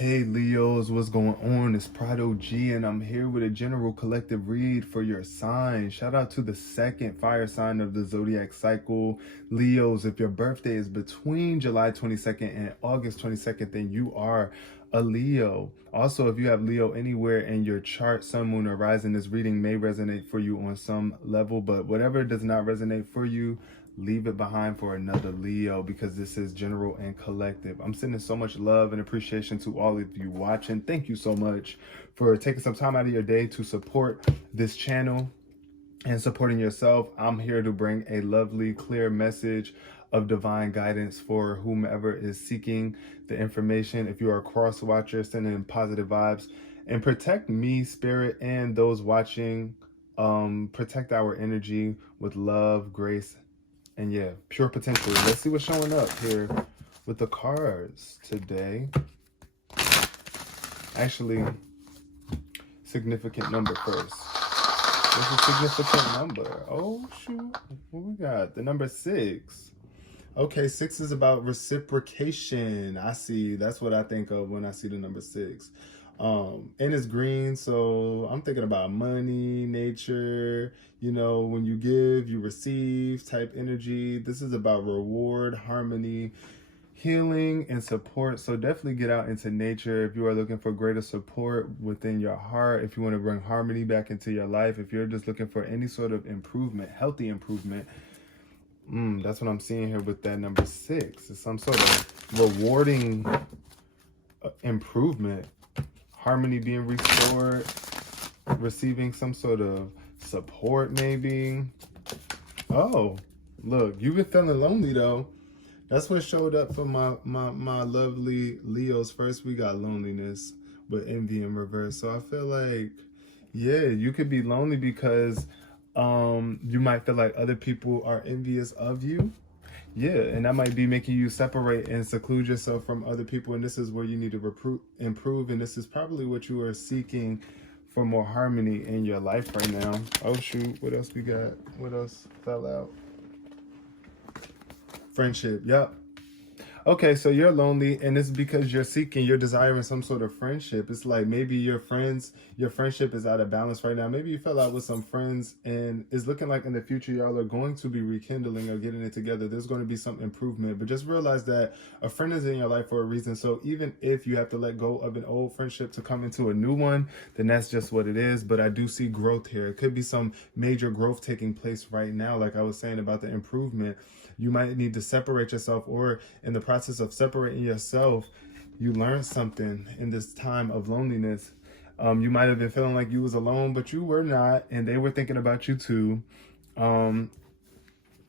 Hey Leos, what's going on? It's Prado G, and I'm here with a general collective read for your sign. Shout out to the second fire sign of the zodiac cycle. Leos, if your birthday is between July 22nd and August 22nd, then you are a Leo. Also, if you have Leo anywhere in your chart, sun, moon, or rising, this reading may resonate for you on some level, but whatever does not resonate for you, leave it behind for another Leo, because this is general and collective. I'm sending so much love and appreciation to all of you watching. Thank you so much for taking some time out of your day to support this channel and supporting yourself. I'm here to bring a lovely, clear message of divine guidance for whomever is seeking the information. If you are a cross watcher, send in positive vibes and protect me, spirit, and those watching. Protect our energy with love, grace, and yeah, pure potential. Let's see what's showing up here with the cards today. Actually, significant number first. What's a significant number? Oh, shoot. What we got? The number 6. Okay, 6 is about reciprocation. I see. That's what I think of when I see the number 6. And it's green, so I'm thinking about money, nature, you know, when you give, you receive type energy. This is about reward, harmony, healing, and support. So definitely get out into nature if you are looking for greater support within your heart, if you want to bring harmony back into your life, if you're just looking for any sort of improvement, healthy improvement. That's what I'm seeing here with that number 6. It's some sort of rewarding improvement. Harmony being restored, receiving some sort of support maybe. Oh, look, you've been feeling lonely though. That's what showed up for my lovely Leos. First, we got loneliness with envy in reverse. So I feel like, yeah, you could be lonely because you might feel like other people are envious of you. Yeah, and that might be making you separate and seclude yourself from other people. And this is where you need to improve. And this is probably what you are seeking for more harmony in your life right now. Oh, shoot. What else we got? What else fell out? Friendship. Yep. Okay, so you're lonely, and it's because you're desiring some sort of friendship. It's like maybe your friendship is out of balance right now. Maybe you fell out with some friends, and it's looking like in the future y'all are going to be rekindling or getting it together. There's going to be some improvement, but just realize that a friend is in your life for a reason. So even if you have to let go of an old friendship to come into a new one, then that's just what it is. But I do see growth here. It could be some major growth taking place right now, like I was saying about the improvement. You might need to separate yourself, or in the process of separating yourself, you learned something in this time of loneliness. You might have been feeling like you was alone, but you were not, and they were thinking about you too. And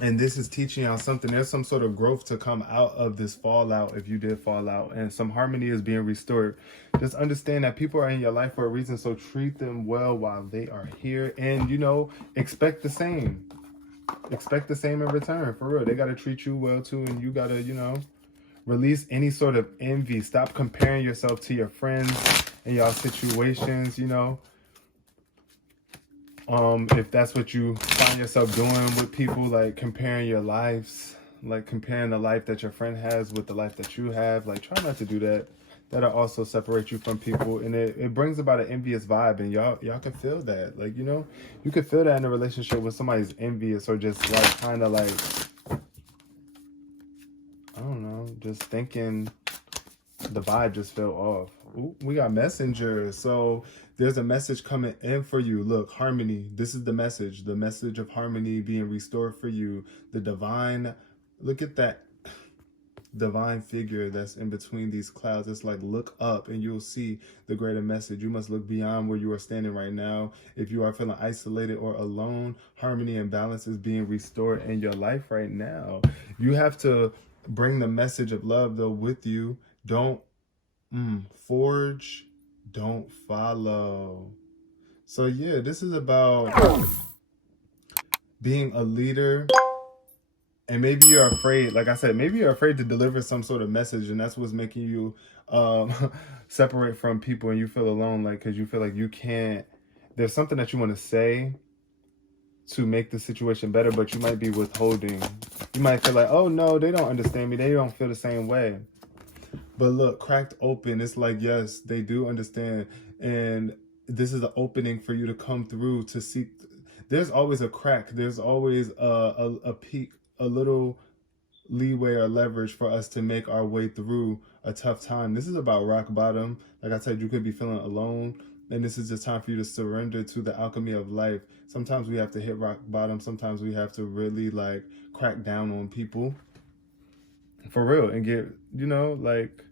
this is teaching you something. There's some sort of growth to come out of this fallout if you did fall out, and some harmony is being restored. Just understand that people are in your life for a reason, so treat them well while they are here, and, you know, expect the same. Expect the same in return, for real. They got to treat you well too, and you got to, you know, release any sort of envy. Stop comparing yourself to your friends and y'all situations, you know. If that's what you find yourself doing with people, like comparing your lives, like comparing the life that your friend has with the life that you have, like try not to do that. That'll also separate you from people, and it brings about an envious vibe, and y'all can feel that. Like, you know, you can feel that in a relationship when somebody's envious, or just like kind of like, I don't know, just thinking the vibe just fell off. Ooh, we got messenger. So there's a message coming in for you. Look, harmony. This is the message of harmony being restored for you. The divine, look at that divine figure that's in between these clouds. It's like, look up and you'll see the greater message. You must look beyond where you are standing right now. If you are feeling isolated or alone, harmony and balance is being restored in your life right now. You have to bring the message of love though with you. Don't forge, don't follow. So yeah, this is about being a leader. And maybe you're afraid, like I said, maybe you're afraid to deliver some sort of message, and that's what's making you separate from people, and you feel alone, like, because you feel like you can't, there's something that you want to say to make the situation better, but you might be withholding. You might feel like, oh no, they don't understand me, they don't feel the same way. But look, cracked open, it's like, yes, they do understand. And this is an opening for you to come through to seek. There's always a crack. There's always a peak, a little leeway or leverage for us to make our way through a tough time. This is about rock bottom. Like I said, you could be feeling alone. And this is just time for you to surrender to the alchemy of life. Sometimes we have to hit rock bottom. Sometimes we have to really like crack down on people for real and get, like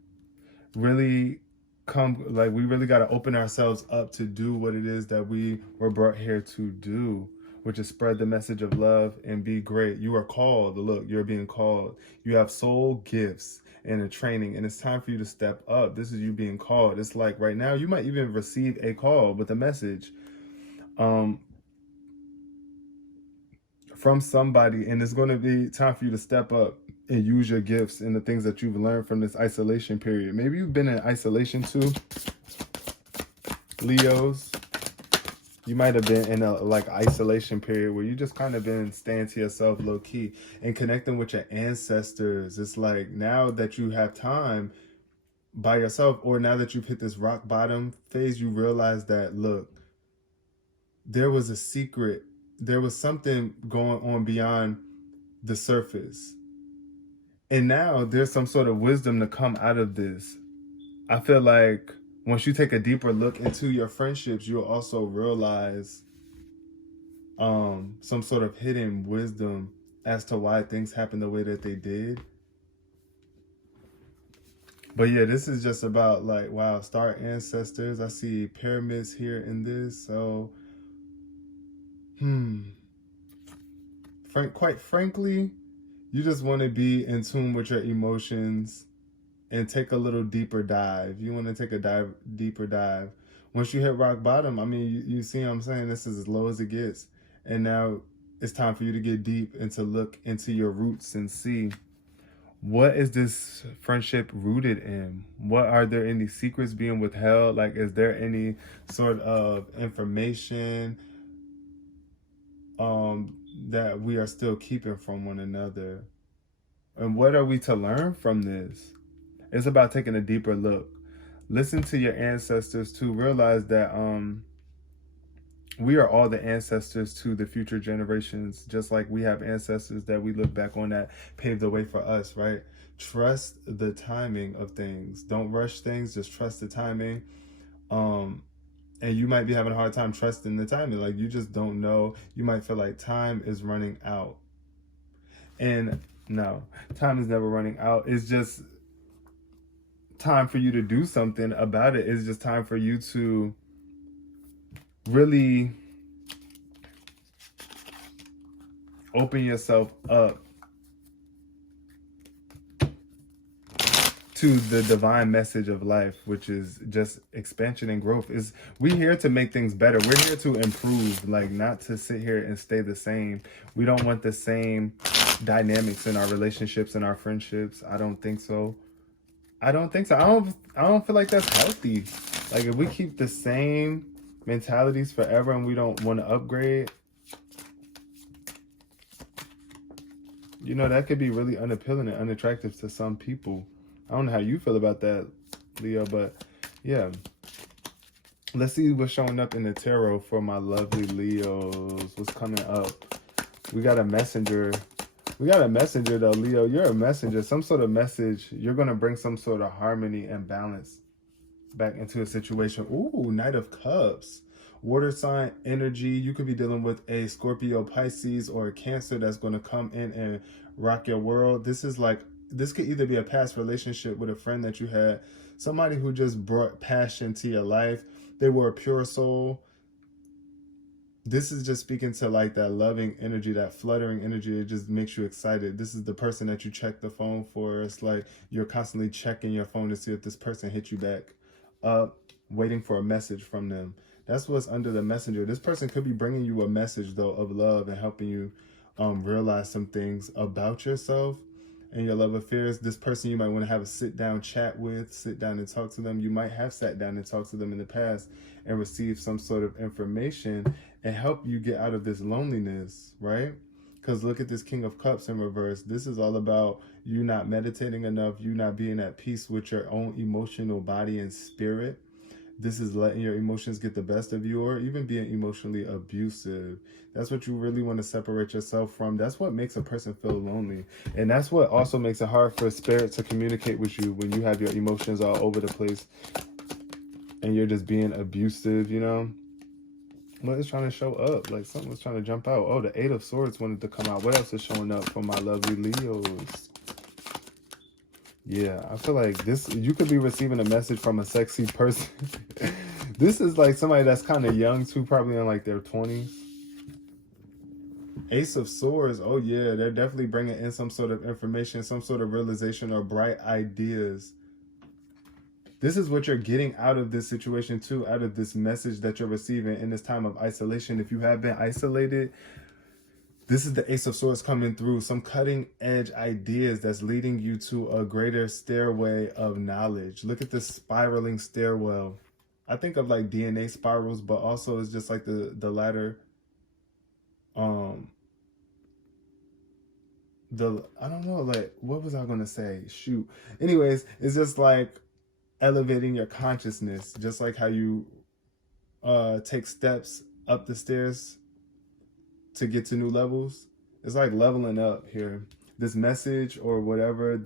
really come, like we really got to open ourselves up to do what it is that we were brought here to do, which is spread the message of love and be great. You are called. Look, you're being called. You have soul gifts and a training, and it's time for you to step up. This is you being called. It's like right now you might even receive a call with a message from somebody, and it's going to be time for you to step up and use your gifts and the things that you've learned from this isolation period. Maybe you've been in isolation too, Leos. You might have been in a like isolation period where you just kind of been staying to yourself low key and connecting with your ancestors. It's like now that you have time by yourself, or now that you've hit this rock bottom phase, you realize that, look, there was a secret. There was something going on beyond the surface. And now there's some sort of wisdom to come out of this. I feel like once you take a deeper look into your friendships, you'll also realize some sort of hidden wisdom as to why things happen the way that they did. But yeah, this is just about like, wow, star ancestors. I see pyramids here in this. So, quite frankly, you just want to be in tune with your emotions and take a little deeper dive. You want to take a deeper dive. Once you hit rock bottom, I mean, you see what I'm saying? This is as low as it gets. And now it's time for you to get deep and to look into your roots and see, what is this friendship rooted in? What are there any secrets being withheld? Like, is there any sort of information that we are still keeping from one another? And what are we to learn from this? It's about taking a deeper look. Listen to your ancestors to realize that we are all the ancestors to the future generations, just like we have ancestors that we look back on that paved the way for us, right? Trust the timing of things. Don't rush things, just trust the timing. And you might be having a hard time trusting the timing. Like, you just don't know. You might feel like time is running out. And no, time is never running out. It's just time for you to do something about it. It's just time for you to really open yourself up to the divine message of life, which is just expansion and growth. We're here to make things better. We're here to improve, like not to sit here and stay the same. We don't want the same dynamics in our relationships and our friendships. I don't think so. I don't feel like that's healthy. Like, if we keep the same mentalities forever and we don't want to upgrade, that could be really unappealing and unattractive to some people. I don't know how you feel about that, Leo, but yeah. Let's see what's showing up in the tarot for my lovely Leos. What's coming up? We got a messenger. Though, Leo. You're a messenger. Some sort of message. You're going to bring some sort of harmony and balance back into a situation. Ooh, Knight of Cups. Water sign energy. You could be dealing with a Scorpio, Pisces, or a Cancer that's going to come in and rock your world. This could either be a past relationship with a friend that you had, somebody who just brought passion to your life. They were a pure soul. This is just speaking to like that loving energy, that fluttering energy. It just makes you excited. This is the person that you check the phone for. It's like you're constantly checking your phone to see if this person hit you back up, waiting for a message from them. That's what's under the messenger. This person could be bringing you a message, though, of love and helping you realize some things about yourself and your love affairs. This person you might want to have a sit-down chat with, sit down and talk to them. You might have sat down and talked to them in the past and received some sort of information and help you get out of this loneliness, right? Because look at this King of Cups in reverse. This is all about you not meditating enough, you not being at peace with your own emotional body and spirit. This is letting your emotions get the best of you, or even being emotionally abusive. That's what you really want to separate yourself from. That's what makes a person feel lonely. And that's what also makes it hard for spirit to communicate with you when you have your emotions all over the place and you're just being abusive, you know? What is trying to show up? Like something was trying to jump out. Oh, the Eight of Swords wanted to come out. What else is showing up for my lovely Leos? Yeah, I feel like this, you could be receiving a message from a sexy person. This is like somebody that's kind of young too, probably in like their 20s. Ace of Swords, oh yeah, they're definitely bringing in some sort of information, some sort of realization or bright ideas. This is what you're getting out of this situation too, out of this message that you're receiving in this time of isolation. If you have been isolated, this is the Ace of Swords coming through. Some cutting edge ideas that's leading you to a greater stairway of knowledge. Look at this spiraling stairwell. I think of like DNA spirals, but also it's just like the ladder. I don't know, like, what was I going to say? Shoot. Anyways, it's just like elevating your consciousness, just like how you take steps up the stairs to get to new levels. It's like leveling up here. This message or whatever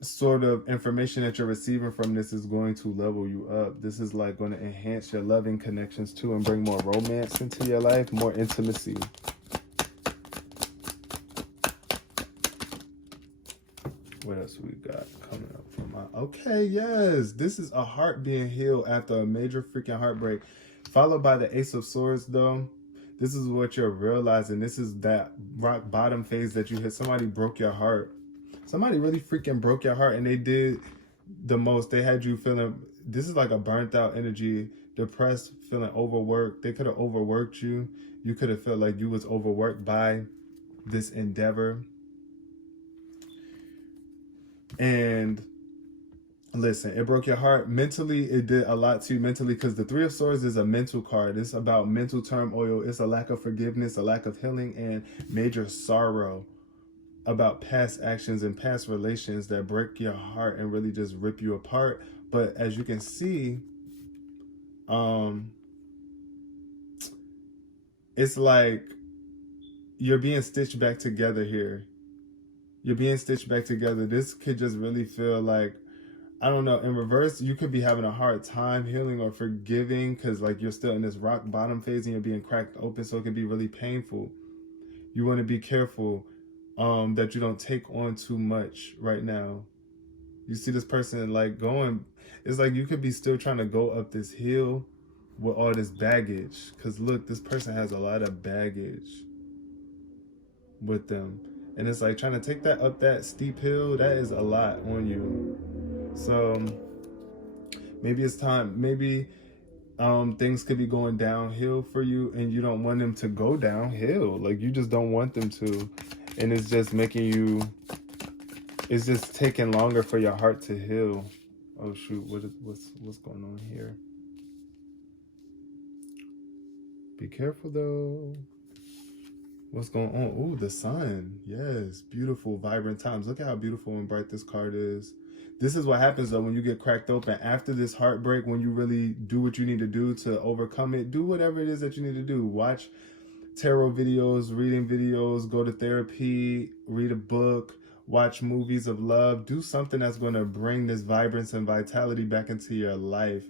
sort of information that you're receiving from this is going to level you up. This is like going to enhance your loving connections too and bring more romance into your life, more intimacy. What else we got coming up from my... Okay, yes. This is a heart being healed after a major freaking heartbreak. Followed by the Ace of Swords, though. This is what you're realizing. This is that rock bottom phase that you hit. Somebody broke your heart. Somebody really freaking broke your heart, and they did the most. They had you feeling... This is like a burnt out energy. Depressed, feeling overworked. They could have overworked you. You could have felt like you was overworked by this endeavor. And listen, it broke your heart. Mentally, it did a lot to you mentally, because the Three of Swords is a mental card. It's about mental turmoil. It's a lack of forgiveness, a lack of healing, and major sorrow about past actions and past relations that break your heart and really just rip you apart. But as you can see, it's like you're being stitched back together here. You're being stitched back together. This could just really feel like, I don't know, in reverse, you could be having a hard time healing or forgiving because like you're still in this rock bottom phase and you're being cracked open, so it can be really painful. You want to be careful that you don't take on too much right now. You see this person like going, it's like you could be still trying to go up this hill with all this baggage. Because look, this person has a lot of baggage with them. And it's like trying to take that up that steep hill, that is a lot on you. So maybe it's time, maybe things could be going downhill for you and you don't want them to go downhill. Like you just don't want them to. And it's just making you, it's just taking longer for your heart to heal. Oh shoot, what's going on here? Be careful though. What's going on? Ooh, the sun. Yes, beautiful, vibrant times. Look at how beautiful and bright this card is. This is what happens though when you get cracked open. After this heartbreak, when you really do what you need to do to overcome it, do whatever it is that you need to do. Watch tarot videos, reading videos, go to therapy, read a book, watch movies of love. Do something that's going to bring this vibrance and vitality back into your life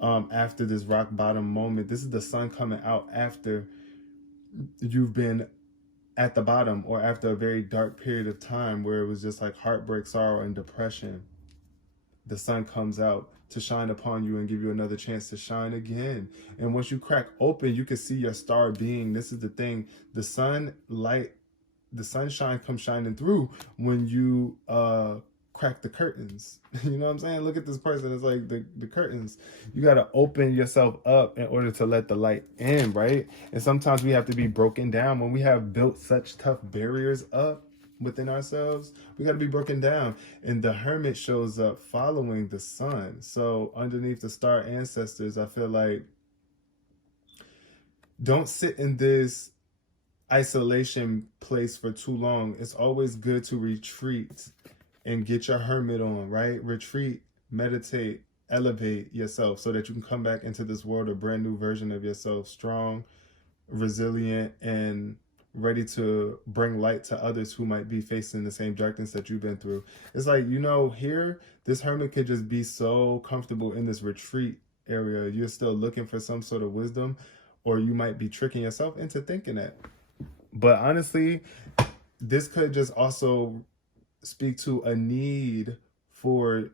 after this rock bottom moment. This is the sun coming out after you've been at the bottom or after a very dark period of time where it was just like heartbreak, sorrow, and depression. The sun comes out to shine upon you and give you another chance to shine again. And once you crack open, you can see your star being. This is the thing. The sunlight, the sunshine comes shining through when you crack the curtains. You know what I'm saying? Look at this person. It's like the curtains. You got to open yourself up in order to let the light in, right? And sometimes we have to be broken down. When we have built such tough barriers up within ourselves, we got to be broken down. And the Hermit shows up following the sun. So underneath the star ancestors, I feel like don't sit in this isolation place for too long, it's always good to retreat and get your hermit on, right? Retreat, meditate, elevate yourself so that you can come back into this world a brand new version of yourself, strong, resilient, and ready to bring light to others who might be facing the same darkness that you've been through. It's like, here, this hermit could just be so comfortable in this retreat area. You're still looking for some sort of wisdom, or you might be tricking yourself into thinking that. But honestly, this could just also speak to a need for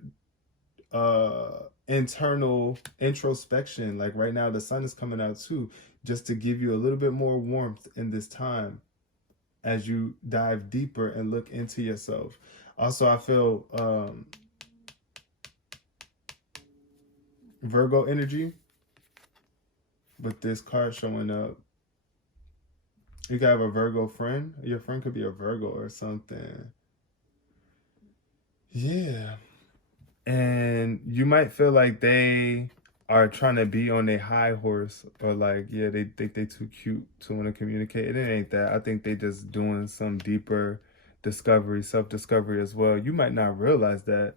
internal introspection. Like right now, the sun is coming out too, just to give you a little bit more warmth in this time as you dive deeper and look into yourself. Also, I feel Virgo energy with this card showing up. You could have a Virgo friend. Your friend could be a Virgo or something. Yeah. And you might feel like they are trying to be on a high horse, or like, yeah, they think they too cute to want to communicate. And it ain't that. I think they just doing some deeper discovery, self-discovery as well. You might not realize that.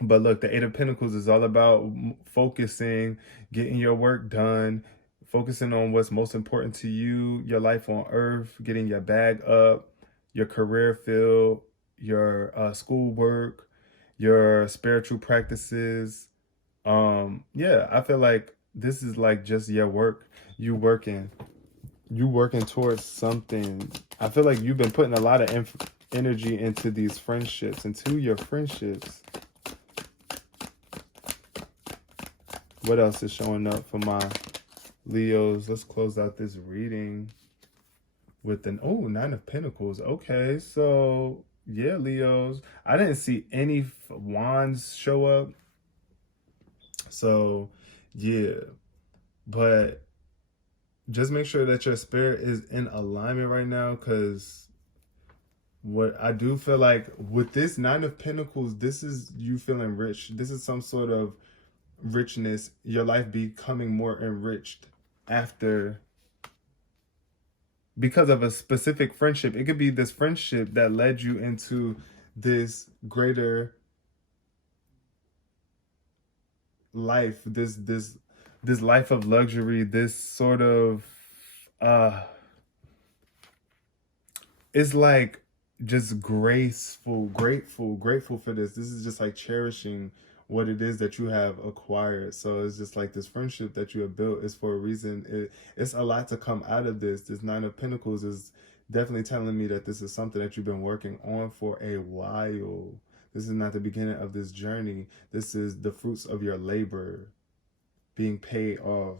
But look, the Eight of Pentacles is all about focusing, getting your work done, focusing on what's most important to you, your life on earth, getting your bag up, your career field, your schoolwork, your spiritual practices. Yeah, I feel like this is like just your work. You working towards something. I feel like you've been putting a lot of energy into these friendships, into your friendships. What else is showing up for my Leos? Let's close out this reading with an Nine of Pentacles. Okay, so yeah, Leos. I didn't see any wands show up. So yeah, but just make sure that your spirit is in alignment right now, because what I do feel like with this Nine of Pentacles, this is you feeling rich. This is some sort of richness, your life becoming more enriched after, because of a specific friendship. It could be this friendship that led you into this greater life, this life of luxury, this sort of it's like just grateful for this. This is just like cherishing what it is that you have acquired. So it's just like this friendship that you have built is for a reason. It's a lot to come out of this. This Nine of Pentacles is definitely telling me that this is something that you've been working on for a while. This is not the beginning of this journey. This is the fruits of your labor being paid off.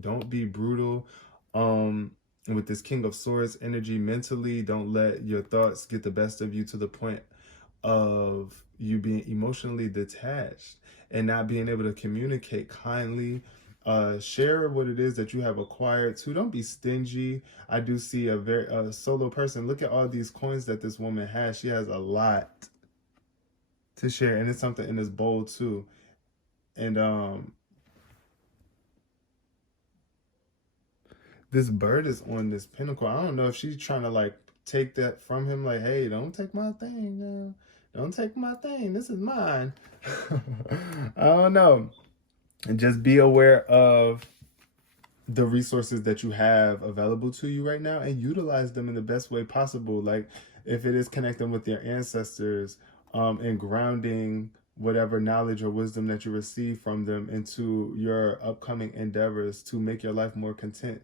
Don't be brutal. With this King of Swords energy mentally, don't let your thoughts get the best of you to the point of you being emotionally detached and not being able to communicate kindly. Share what it is that you have acquired too. Don't be stingy. I do see a very solo person. Look at all these coins that this woman has. She has a lot to share, and it's something in this bowl too. And this bird is on this pinnacle. I don't know if she's trying to like take that from him, like, hey, don't take my thing now. Don't take my thing. This is mine. I don't know. And just be aware of the resources that you have available to you right now and utilize them in the best way possible. Like if it is connecting with your ancestors, and grounding whatever knowledge or wisdom that you receive from them into your upcoming endeavors to make your life more content.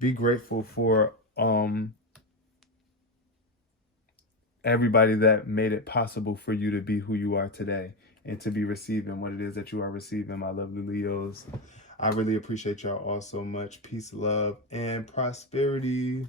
Be grateful for everybody that made it possible for you to be who you are today and to be receiving what it is that you are receiving, my lovely Leos. I really appreciate y'all all so much. Peace, love, and prosperity.